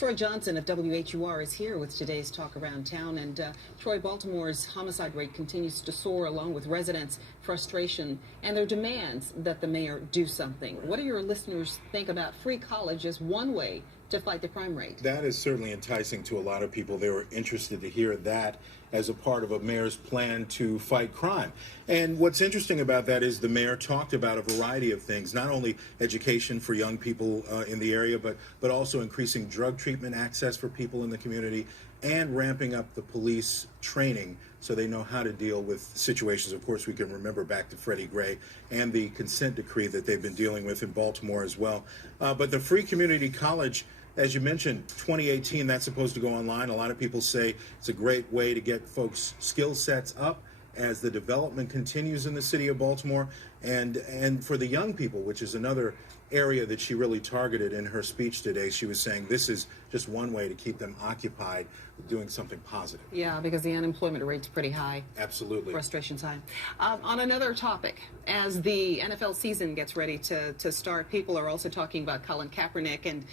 Troy Johnson of WHUR is here with today's Talk Around Town. And Troy, Baltimore's homicide rate continues to soar, along with residents' frustration and their demands that the mayor do something. What do your listeners think about free college as one way to fight the crime rate? That is certainly enticing to a lot of people. They were interested to hear that as a part of a mayor's plan to fight crime. And what's interesting about that is the mayor talked about a variety of things, not only education for young people in the area, but also increasing drug treatment access for people in the community and ramping up the police training so they know how to deal with situations. Of course, we can remember back to Freddie Gray and the consent decree that they've been dealing with in Baltimore as well. But the free community college, as you mentioned, 2018, that's supposed to go online. A lot of people say it's a great way to get folks' skill sets up as the development continues in the city of Baltimore, and for the young people, which is another area that she really targeted in her speech today. She was saying this is just one way to keep them occupied, doing something positive. Yeah, because the unemployment rate's pretty high. Absolutely. Frustration's high. On another topic, as the NFL season gets ready to start, people are also talking about Colin Kaepernick and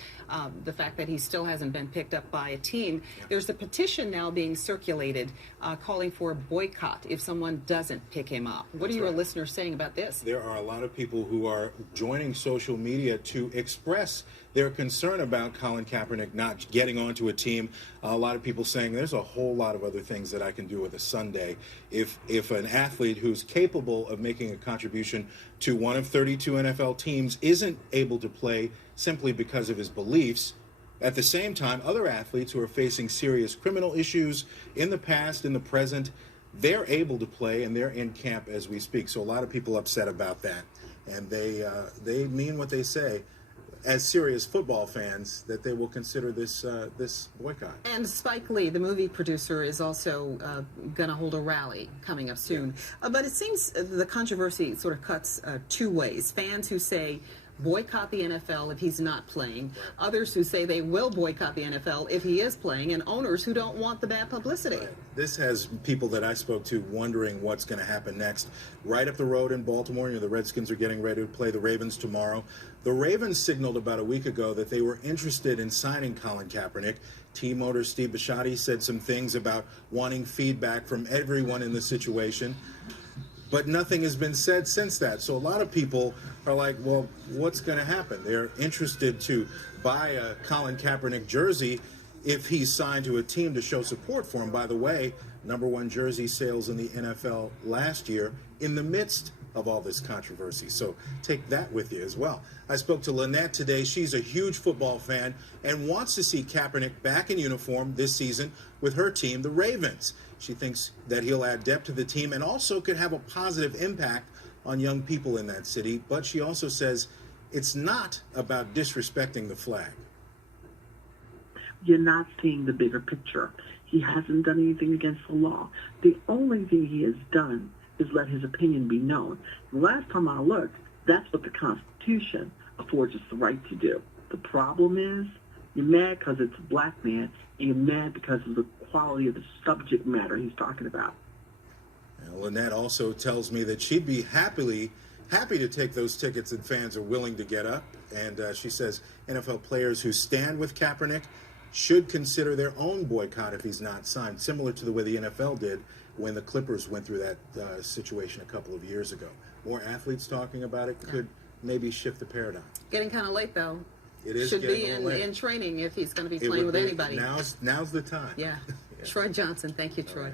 the fact that he still hasn't been picked up by a team. Yeah. There's a petition now being circulated calling for a boycott if someone doesn't pick him up. What are your listeners saying about this? There are a lot of people who are joining social media to express their concern about Colin Kaepernick not getting onto a team. A lot of people saying there's a whole lot of other things that I can do with a Sunday. If an athlete who's capable of making a contribution to one of 32 NFL teams isn't able to play simply because of his beliefs, at the same time, other athletes who are facing serious criminal issues in the past, in the present, they're able to play and they're in camp as we speak. So a lot of people upset about that. And they mean what they say, as serious football fans, that they will consider this boycott. And Spike Lee, the movie producer, is also going to hold a rally coming up soon. Yeah. But it seems the controversy sort of cuts two ways. Fans who say boycott the NFL if he's not playing, others who say they will boycott the NFL if he is playing, and owners who don't want the bad publicity. Right. This has people that I spoke to wondering what's going to happen next. Right up the road in Baltimore, the Redskins are getting ready to play the Ravens tomorrow. The Ravens signaled about a week ago that they were interested in signing Colin Kaepernick. Team owner Steve Bisciotti said some things about wanting feedback from everyone in the situation. But nothing has been said since that. So a lot of people are like, well, what's going to happen? They're interested to buy a Colin Kaepernick jersey if he's signed to a team to show support for him. By the way, #1 jersey sales in the NFL last year in the midst of all this controversy. So take that with you as well. I spoke to Lynette today. She's a huge football fan and wants to see Kaepernick back in uniform this season with her team, the Ravens. She thinks that he'll add depth to the team and also could have a positive impact on young people in that city. But she also says it's not about disrespecting the flag. You're not seeing the bigger picture. He hasn't done anything against the law. The only thing he has done is let his opinion be known. The last time I looked, that's what the Constitution affords us the right to do. The problem is, you're mad because it's a black man, and you're mad because of the quality of the subject matter he's talking about. And Lynette also tells me that she'd be happy to take those tickets that fans are willing to get up. And she says NFL players who stand with Kaepernick should consider their own boycott if he's not signed, similar to the way the NFL did when the Clippers went through that situation a couple of years ago. More athletes talking about it could maybe shift the paradigm. Getting kind of late, though. It is. Should be in training if he's going to be playing with anybody. Now's the time. Yeah. Yeah. Troy Johnson. Thank you, Troy. Right.